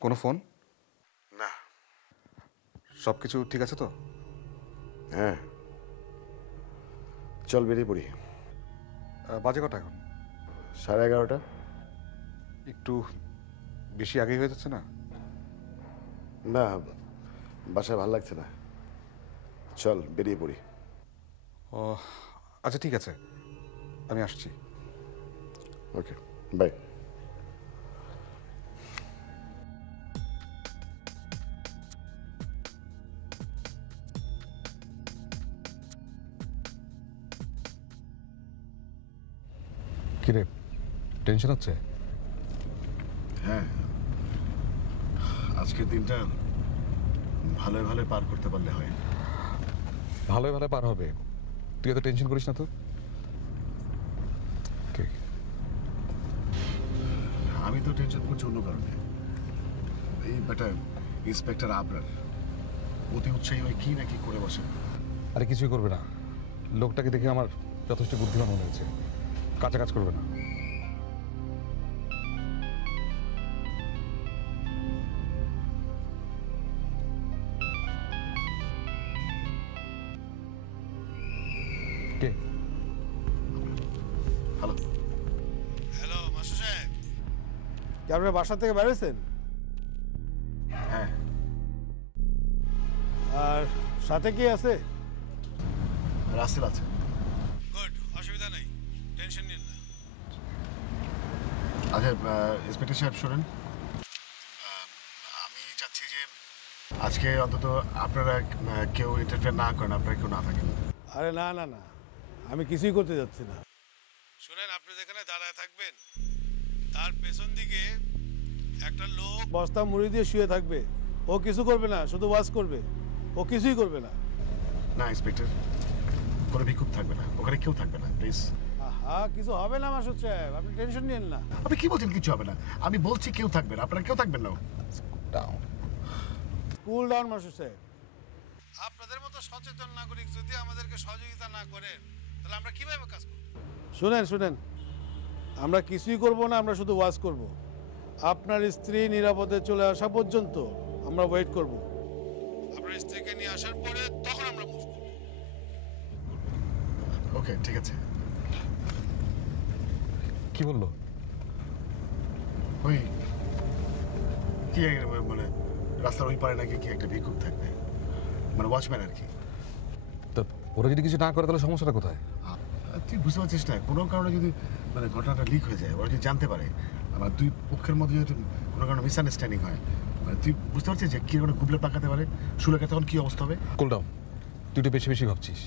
কোনো ফোন? না। সব কিছু ঠিক আছে তো? হ্যাঁ, চল বেরিয়ে পড়ি। বাজে কটা এখন? 11:30। একটু বেশি আগেই হয়ে যাচ্ছে না? না, বাসায় ভালো লাগছে না, চল বেরিয়ে পড়ি। ও আচ্ছা ঠিক আছে, আমি আসছি। ওকে, বাই। কিরে, টেনশন হচ্ছে? হ্যাঁ, আজকের দিনটা ভালোই ভালো পার করতে পারলে হয়। ভালোই ভালো পার হবে, তুই এত টেনশন করিস না তো। আমি তো টেনশন করছি অন্য কারণে। এই বেটা ইন্সপেক্টর আবরার অতি উৎসাহী হয়ে কি না কি করে বসে। আরে কিছুই করবে না, লোকটাকে দেখে আমার যথেষ্ট বুদ্ধিমান মনে হয়েছে, কাছে কাজ করবে না। কে? হ্যালো। হ্যালো মাস্টার সাহেব, কি আপনার বাসা থেকে বেরোছেন? হ্যাঁ। আর সাথে কি আছে? রাসেল আছে। গুড, অসুবিধা নেই, টেনশন নিন না। আচ্ছা ইন্সপেক্টর সাহেব শোনেন, আমি চাচ্ছি যে আজকে অন্তত আপনারা কেউ ইন্টারফেয়ার না করেন, আপনারা কেউ না থাকেন। আরে না না না, আমি কিছুই করতে যাচ্ছি না। শুনেন, আপনি যেখানে দাঁড়ায় থাকবেন তার পেছন দিকে একটা লোক বস্তা মুড়ি দিয়ে শুয়ে থাকবে। ও কিছু করবে না, শুধু ওয়াজ করবে, ও কিছুই করবে না। না ইন্সপেক্টর, কোনো ভিক্ষুক থাকবে না, ওখানে কেউ থাকবে না, প্লিজ। আহা, কিছু হবে না মাসুদ সাহেব, আপনি টেনশন নিন না। আপনি কি বলছেন কিছু হবে না? আমি বলছি কেউ থাকবে না, আপনারা কেউ থাকবেন না। কুল ডাউন মাসুদ সাহেব। আপনাদের মতো সচেতন নাগরিক যদি আমাদেরকে সহযোগিতা না করেন তাহলে আমরা কিভাবে কাজ করব? শুনেন শুনেন, আমরা কিছুই করব না, আমরা শুধু ওয়াচ করব। আপনার স্ত্রী নিরাপদে চলে আসা পর্যন্ত আমরা ওয়েট করব। আপনার স্ত্রীকে নিয়ে আসার পরে তখন আমরা মুভ করব। ওকে, ঠিক আছে। কি বললো? ওই কি মানে রাস্তার ওই পারে নাকি কি একটা ভিক্ষুক থাকবে, মানে ওয়াচম্যান আর কি। তা ওরা যদি কিছু না করে তাহলে সমস্যাটা কোথায়? তুই বুঝতে পারছিস না, কোনো কারণে যদি মানে ঘটনাটা লিক হয়ে যায়, ওরা যদি জানতে পারে, আমার দুই পক্ষের মধ্যে যদি কোনো কারণে মিসআন্ডারস্ট্যান্ডিং হয়, মানে তুই বুঝতে পারছিস যে কী করে কুবলে পাকাতে পারে, সুলেখা তখন কী অবস্থা হবে? কুল ডাউন, তুই একটু বেশি বেশি ভাবছিস।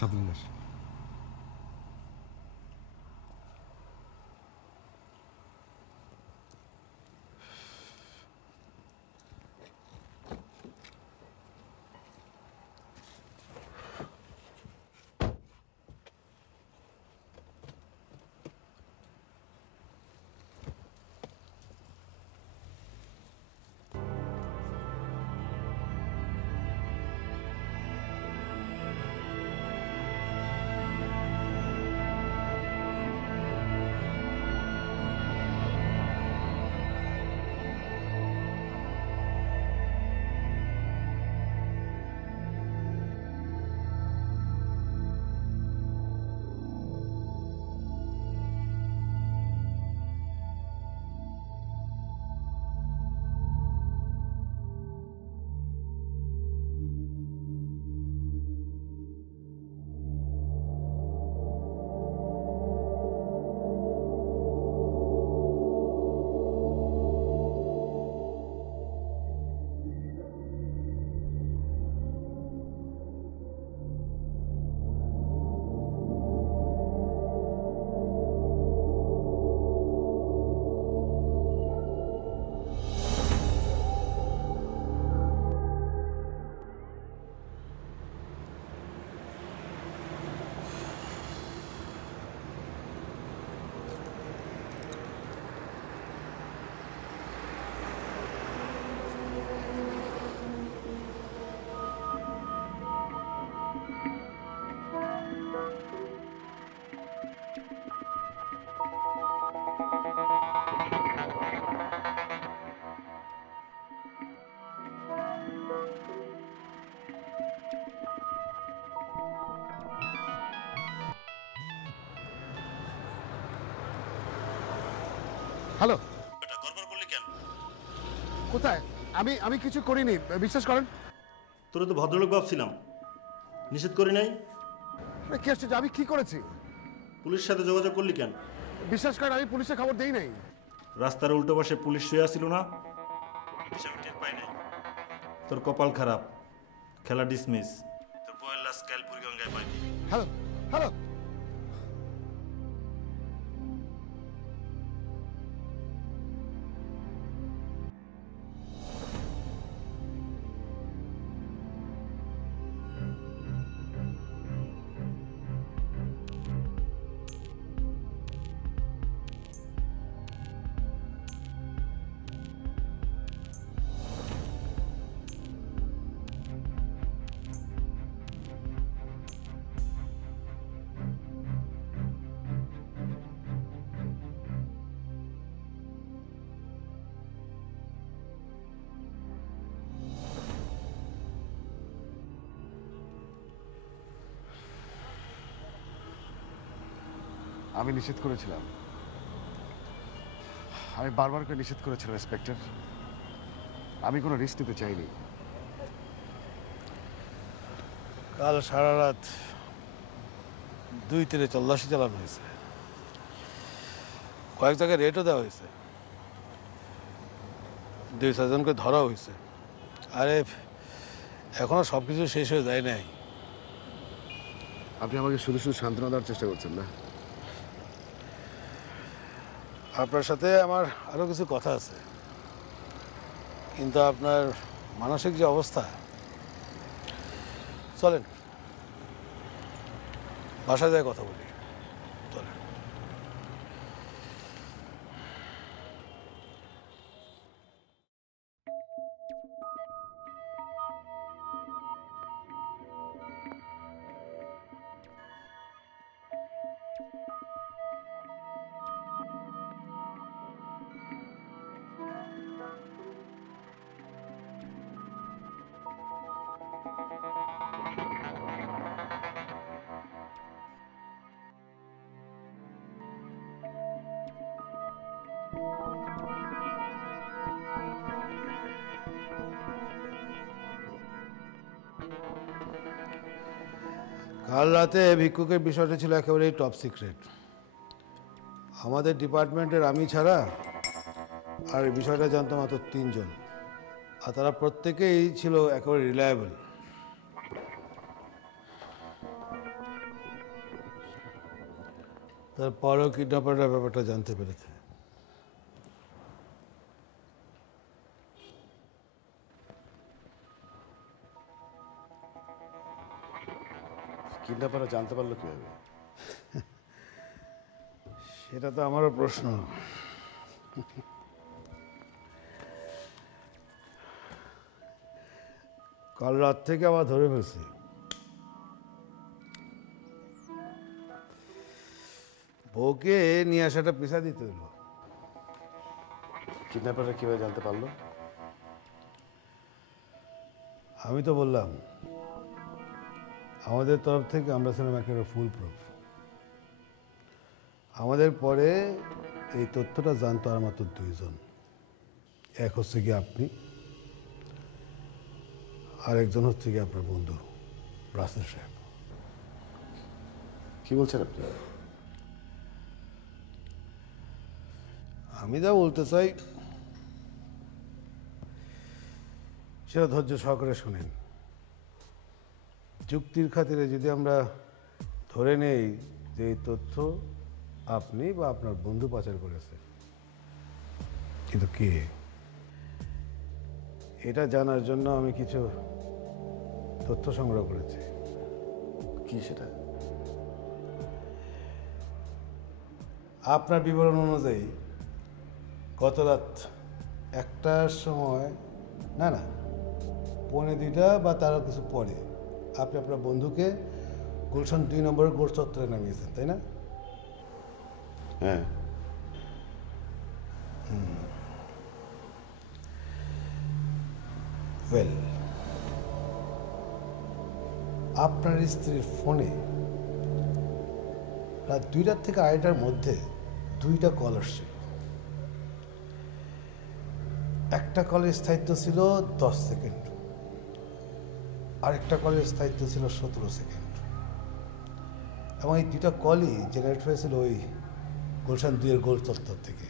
সাবধানে যাস। হ্যালো, এটা গড়বড় করলি কেন? কোথায়? আমি আমি কিছু করিনি, বিশ্বাস করেন। তোরা তো ভদ্রলোক ভাবছিলাম, নিষেধ করি নাই। কি আসছে, আমি কি করেছি? পুলিশের সাথে যোগাযোগ করলি কেন? বিশ্বাস করেন, আমি পুলিশে খবর দেই নাই। রাস্তার উল্টো পাশে পুলিশ শুয়ে আসছিল না, সে আমি টের পাই নাই। তোর কপাল খারাপ, খেলা ডিসমিস। তোর বয়ের লাশ কাল বুড়িগঙ্গায় পাইবি। হ্যালো হ্যালো, আমি নিষেধ করেছিলাম, আমি বারবার করে নিষেধ করেছিলাম ইন্সপেক্টর। আমি কোনো রিস্ক নিতে চাইনি। কাল সারা রাত 2 তীরে তল্লাশি চালানো হয়েছে, কয়েক জায়গায় রেটও দেওয়া হয়েছে, 2-4 জনকে ধরা হয়েছে। আরে এখনো সব কিছু শেষ হয়ে যায় নাই। আপনি আমাকে শুধু শুধু সান্ত্বনা দেওয়ার চেষ্টা করছেন না? আপনার সাথে আমার আরও কিছু কথা আছে, কিন্তু আপনার মানসিক যে অবস্থা, চলেন বাসায় যায় কথা বলি, চলেন। কাল রাতে ভিক্ষুকের বিষয়টা ছিল একেবারেই টপ সিক্রেট। আমাদের ডিপার্টমেন্টের আমি ছাড়া আর এই বিষয়টা জানতো মাত্র 3 জন, আর তারা প্রত্যেকেই ছিল একেবারে রিলায়েবল। তারপরেও কিডন্যাপাররা ব্যাপারটা জানতে পেরেছে। কিডন্যাপাররা জানতে পারলো কীভাবে? সেটা তো আমারও প্রশ্ন। কাল রাত থেকে আবার ধরে ফেলছি। বউকে নিয়ে আসাটা পিছা দিতে হলো। কিডন্যাপাররা কীভাবে জানতে পারলো? আমি তো বললাম আমাদের তরফ থেকে আমরা ছিলাম একেবারে ফুল প্রুফ। আমাদের পরে এই তথ্যটা জানতো আর মাত্র 2 জন। এক হচ্ছে কি আপনি, আর একজন হচ্ছে কি আপনার বন্ধু রাসেল সাহেব। কি বলছেন আপনি? আমি যা বলতে চাই সেটা ধৈর্য সহকারে শুনেন। যুক্তির খাতিরে যদি আমরা ধরে নেই যে এই তথ্য আপনি বা আপনার বন্ধু পাচার করেছে, কিন্তু কে, এটা জানার জন্য আমি কিছু তথ্য সংগ্রহ করেছি। কি সেটা? আপনার বিবরণ অনুযায়ী গত রাত 1টার সময়, না 1:45 বা তারও কিছু পরে আপনি আপনার বন্ধুকে গুলশান 2 নম্বরের গোল চত্বরে নামিয়েছেন, তাই না? হ্যাঁ। ওয়েল, আপনার স্ত্রীর ফোনে রাত 2টা থেকে 2:30টার মধ্যে 2টা কল আসছিল। একটা কলের স্থায়িত্ব ছিল 10 সেকেন্ড, আরেকটা কলের স্থায়িত্ব ছিল 17 সেকেন্ড, এবং এই 2টা কলই জেনারেট হয়েছিল ওই গুলশান 2-এর গোল চত্বর থেকে।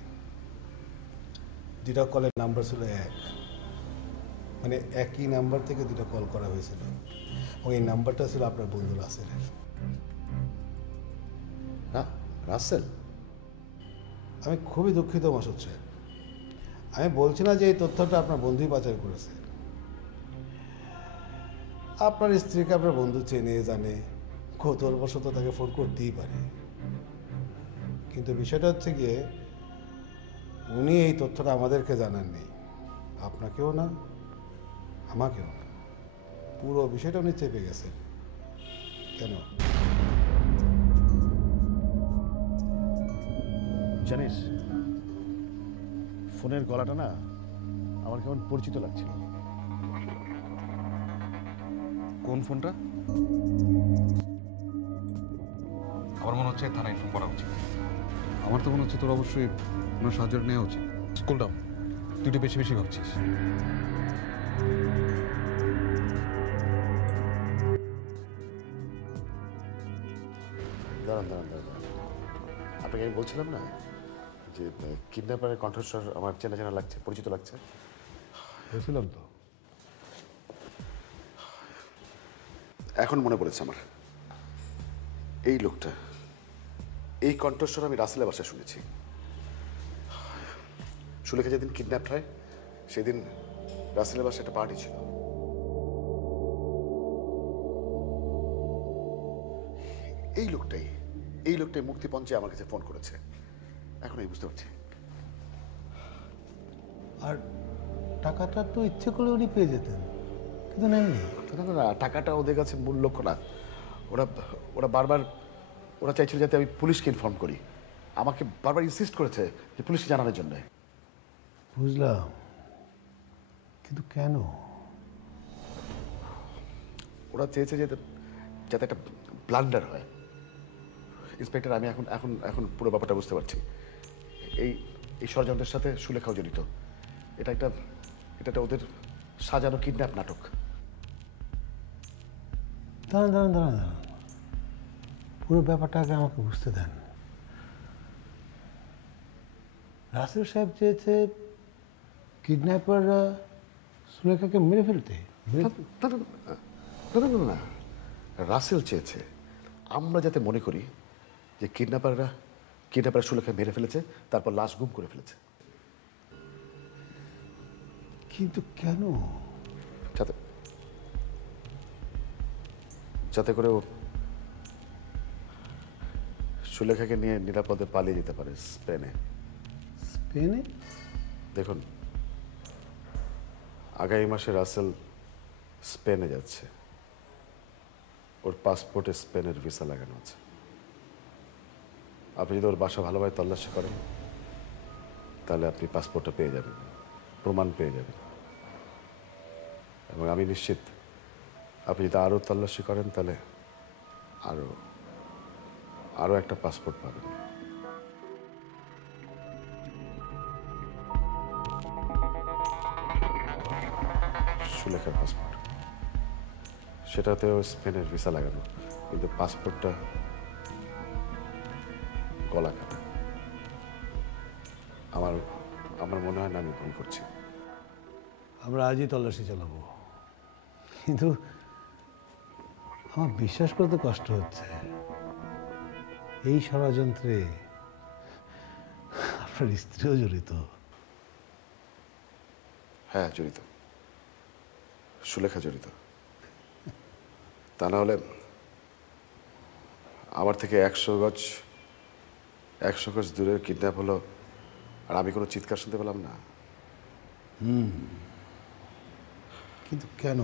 2টা কলের নাম্বার ছিল 1, মানে একই নাম্বার থেকে 2টা কল করা হয়েছিল, এবং এই নাম্বারটা ছিল আপনার বন্ধু রাসেলের। রাসেল? আমি খুবই দুঃখিত মাসুদ সাহেব, আমি বলছি না যে এই তথ্যটা আপনার বন্ধুই পাচার করেছে। আপনার স্ত্রীকে আপনার বন্ধু চেনে জানে, কৌতূহলবশত তাকে ফোন করতেই পারে, কিন্তু বিষয়টা হচ্ছে গিয়ে উনি এই তথ্যটা আমাদেরকে জানাননি, আপনাকেও না আমাকেও না। পুরো বিষয়টা উনি চেপে গেছেন। কেন জানিস, ফোনের গলাটা না আমার কেমন পরিচিত লাগছিল। কোন ফোনটা? আমার মনে হচ্ছে থানায় ইনফর্ম করা উচিত। আমার তো মনে হচ্ছে তোর অবশ্যই ওনার সাহায্য নেওয়া উচিত। স্কুল ডাউন, তুই একটু বেশি বেশি ভাবছিস। দাঁড়ান। আপনাকে আমি বলছিলাম না যে কিডন্যাপারের কণ্ঠস্বর আমার চেনা চেনা লাগছে, পরিচিত লাগছে। বলছিলাম তো, এখন মনে পড়েছে আমার। এই লোকটা, এই কণ্ঠস্বর আমি রাসেলের বাসায় শুনেছি। সুলেখা যেদিন কিডন্যাপ হয় সেদিন রাসেলের বাসায় একটা পার্টি ছিল। এই লোকটাই মুক্তিপঞ্চে আমার কাছে ফোন করেছে। এখন আমি বুঝতে পারছি। আর টাকাটা তো ইচ্ছে করলে উনি পেয়ে যেতেন, কিন্তু নেননি। না, টাকাটা ওদের কাছে মূল লক্ষ্য না। ওরা বারবার চাইছিল যাতে আমি পুলিশকে ইনফর্ম করি। আমাকে বারবার ইনসিস্ট করেছে যে পুলিশকে জানানোর জন্য। বুঝলাম, কিন্তু কেন? ওরা চেয়েছে যাতে একটা ব্লান্ডার হয়। ইন্সপেক্টর, আমি এখন পুরো ব্যাপারটা বুঝতে পারছি। এই ষড়যন্ত্রের সাথে সুলেখাও জড়িত। এটা একটা ওদের সাজানো কিডন্যাপ নাটক। দাঁড়ান, পুরো ব্যাপারটা আগে আমাকে বুঝতে দেন। রাসেল সাহেব চেয়েছে কিডন্যাপাররা সুলেখাকে মেরে ফেলতে। না না না না, রাসেল চেয়েছে আমরা যাতে মনে করি যে কিডন্যাপাররা সুলেখা মেরে ফেলেছে, তারপর লাশ গুম করে ফেলেছে। কিন্তু কেন? যাতে যাতে করে ও সুলেখাকে নিয়ে নিরাপদে পালিয়ে যেতে পারে স্পেনে। স্পেনে? দেখুন, আগামী মাসে রাসেল স্পেনে যাচ্ছে। ওর পাসপোর্টে স্পেনের ভিসা লাগানো আছে। আপনি যদি ওর বাসা ভালোভাবে তল্লাশি করেন তাহলে আপনি পাসপোর্টটা পেয়ে যাবেন, প্রমাণ পেয়ে যাবেন। এবং আমি নিশ্চিত আপনি যদি আরও তল্লাশি করেন তাহলে আরও একটা পাসপোর্ট পাবেন। সুলেখার পাসপোর্ট, সেটাতেও স্পেনের ভিসা লাগানো, কিন্তু পাসপোর্টটা গলা কাটা। আমার মনে হয় না আমি ভুল করছি। আমরা আজই তল্লাশি চালাবো, কিন্তু আমার বিশ্বাস করতে কষ্ট হচ্ছে এই ষড়যন্ত্রে আপনার স্ত্রীও জড়িত। হ্যাঁ, জড়িত। সুলেখা জড়িত। তা না হলে আমার থেকে 100 গজ দূরে কিডন্যাপ হলো আর আমি কোনো চিৎকার শুনতে পেলাম না। কিন্তু কেন?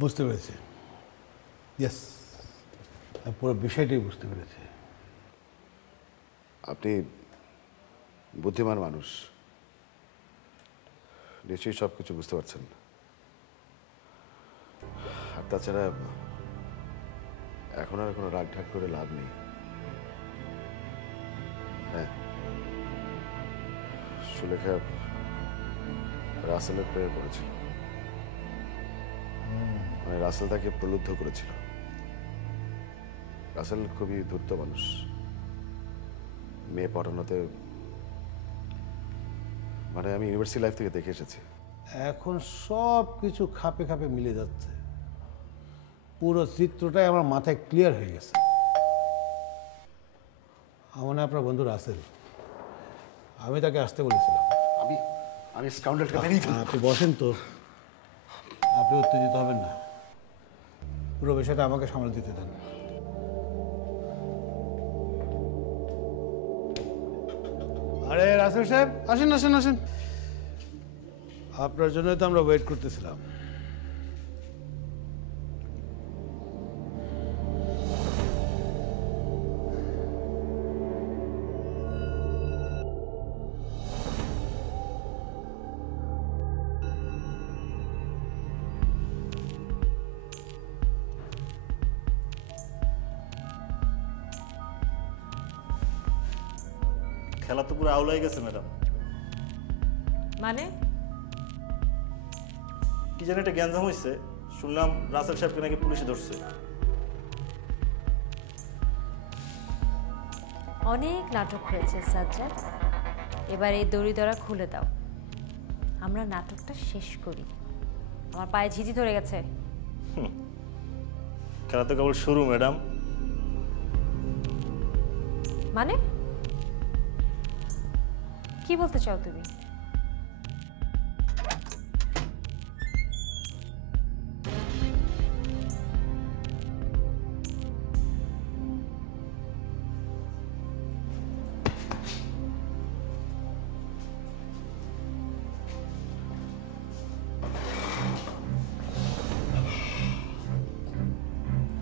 বুঝতে পেরেছি। ইয়েস, পুরো বিষয়টাই বুঝতে পেরেছি। আপনি বুদ্ধিমান মানুষ, নিশ্চয়ই সব কিছু বুঝতে পারছেন। আর তাছাড়া এখন আর কোনো রাগ ঢাক করে লাভ নেই। হ্যাঁ, সুলেখা রাসেলের প্রেমে পড়েছিল। মানে রাসেল তাকে প্রলুব্ধ করেছিল। রাসেল খুবই ধূর্ত মানুষ। মেয়ে পড়ানোতে, মানে আমি ইউনিভার্সিটি লাইফ থেকে দেখে এসেছি। এখন সব কিছু খাপে খাপে মিলে যাচ্ছে, পুরো চিত্রটাই আমার মাথায় ক্লিয়ার হয়ে গেছে। আমার আপনার বন্ধু রাসেল, আমি তাকে আসতে বলেছিলাম। আমি স্কাউন্ডারকে মেরেই ফেলব। আপনি বসেন তো, আপনি উত্তেজিত হবেন না, পুরো বিষয়টা আমাকে সামাল দিতে দেন। আরে রাসেল সাহেব, আসেন আসেন আসেন। আপনার জন্যই তো আমরা ওয়েট করতেছিলাম। খেলা তো পুরো আউল হয়ে গেছে ম্যাডাম। মানে কি জানি একটা গ্যাঞ্জাম হয়েছে, শুনলাম রাসেল সাহেবকে নাকি পুলিশে ধরছে। অনেক নাটক হয়েছে সাজ্জাদ, এবার এই দড়ি ধরা খুলে দাও, আমরা নাটকটা শেষ করি। আমার পায়ে ঝিঝি ধরে গেছে। খেলা তো কেবল শুরু ম্যাডাম। মানে কি বলতে চাও তুমি?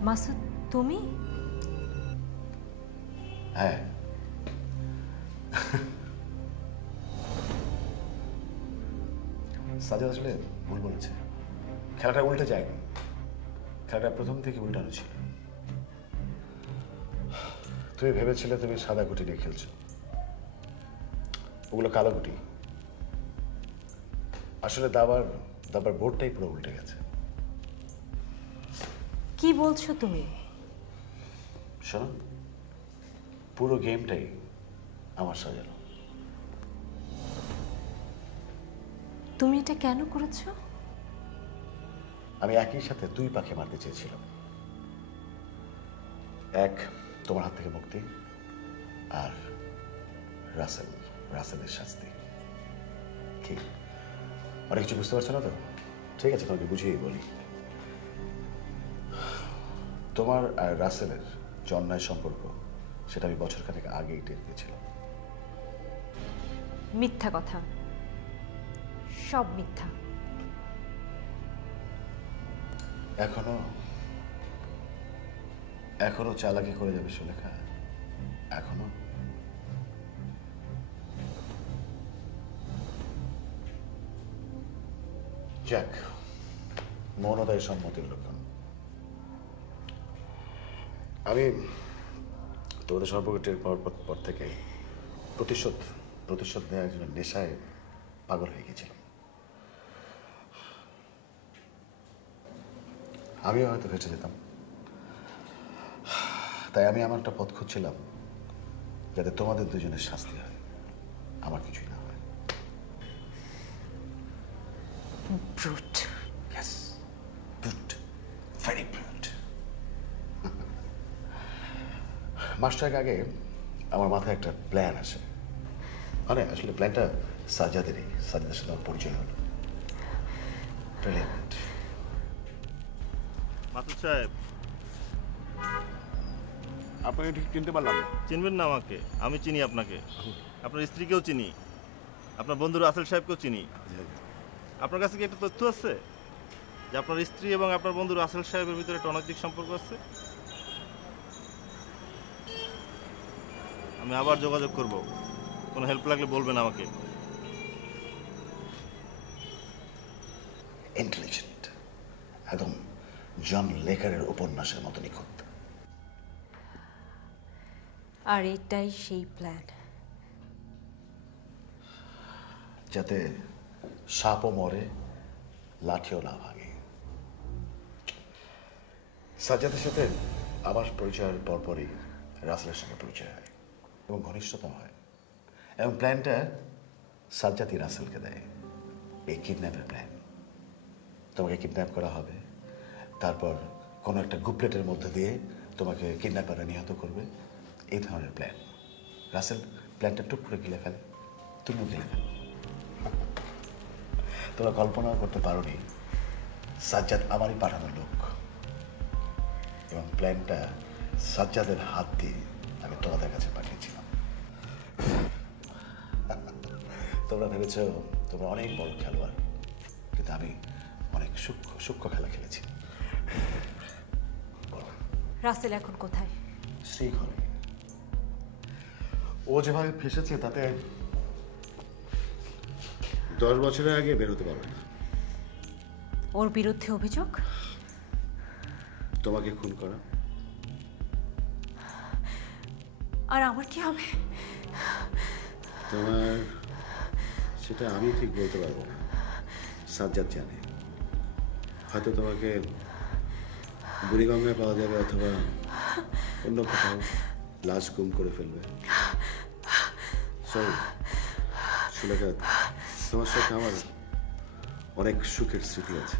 মাসুদ, তুমি? হ্যাঁ, সাজাদ আসলে ভুল বলেছে। খেলাটা উল্টে যায়নি, খেলাটা প্রথম থেকে উল্টানো ছিল। তুমি ভেবেছিলে তুমি সাদা গুটি নিয়ে খেলছো, ওগুলো কালো গুটি। আসলে দাবার বোর্ডটাই পুরো উল্টে গেছে। কি বলছো তুমি? শোনো, পুরো গেমটাই আমার সাজানো। তুমি এটা কেন করেছো? আমি একই সাথে 2 পাখি মারতে চেয়েছিলাম। এক, তোমার হাত থেকে মুক্তি, আর রাসেলের শাস্তি। ঠিক অনেক কিছু বুঝতে পারছো না তো? ঠিক আছে, তোমাকে বুঝিয়েই বলি। তোমার আর রাসেলের যে অন্যায় সম্পর্ক, সেটা আমি বছরখানেক আগেই টের পেয়েছিলাম। মিথ্যা কথা, সব মিথ্যা। এখনো চালাকি করে যাবে সুলেখা? এখনো? যাক, মৌনতাই সম্মতির লক্ষণ। আমি তোমাদের সম্পর্কে টের পাওয়ার পর থেকে প্রতিশোধ নেওয়ার জন্য নেশায় পাগল হয়ে গেছিলাম। আমিও হয়তো ফেঁসে যেতাম। তাই আমি আমার একটা পথ খুঁজছিলাম, যাতে তোমাদের দুজনের শাস্তি হয়, আমার কিছুই না হয়। Brute. Yes, brute, very brute. মাসটাক আগে আমার মাথায় একটা প্ল্যান আসে। মানে আসলে প্ল্যানটা সাজ্জাদের সাথে আমার পরিচয় হলো। ব্রিলিয়েন্ট। মাসুদ সাহেব, আপনাকে ঠিক চিনতে পারলাম না। চিনবেন না আমাকে? আমি চিনি আপনাকে, আপনার স্ত্রীকেও চিনি, আপনার বন্ধু রাসেল সাহেবকেও চিনি। আপনার কাছে কি একটা তথ্য আছে যে আপনার স্ত্রী এবং আপনার বন্ধু রাসেল সাহেবের ভিতরে একটা অনৈতিক সম্পর্ক আছে? আমি আবার যোগাযোগ করব, কোনো হেল্প লাগলে বলবেন আমাকে। ইন্টেলিজেন্ট, একদম জন লেকারের উপন্যাসের মতো নিখুঁত। আর এটাই সেই প্ল্যান, যাতে সাপও মরে, লাঠিও না ভাঙে। সাজ্জাদের সাথে আমার পরিচয়ের পরপরই রাসেলের সঙ্গে পরিচয় হয় এবং ঘনিষ্ঠতা হয়, এবং প্ল্যানটা সাজ্জাদই রাসেলকে দেয়। এই কিডন্যাপের প্ল্যান। তোমাকে কিডন্যাপ করা হবে, তারপর কোনো একটা গুপলেটের মধ্যে দিয়ে তোমাকে কিডন্যাপাররা নিহত করবে, এই ধরনের প্ল্যান। রাসেল প্ল্যানটা টুক করে গিলে ফেলে, তুমিও গিলে ফেলো। তোমরা কল্পনাও করতে পারোনি সাজ্জাদ আমারই পাঠানো লোক, এবং প্ল্যানটা সাজ্জাদের হাত দিয়ে আমি তোমাদের কাছে পাঠিয়েছিলাম। তোমরা ভেবেছ তোমরা অনেক বড় খেলোয়াড়, কিন্তু আমি অনেক সূক্ষ্ম খেলা খেলেছি। রাসেল এখন কোথায়? শ্রীঘরে। ও যেভাবে ফেসেছে তাতে 10 বছরের আগে বেরোতে পারবে না। ওর বিরুদ্ধে অভিযোগ? তোমাকে খুন করা। আর আমার কি হবে? তোমার সেটা আমি ঠিক বলতে পারবো না, সাজ্জাদ জানে। হয়তো তোমাকে বুড়িগঙ্গায় পাওয়া যাবে, অথবা অন্য কোথাও লাশ গুম করে ফেলবে। সরি সুলেখা, তোমার সাথে আমার অনেক সুখের স্মৃতি আছে।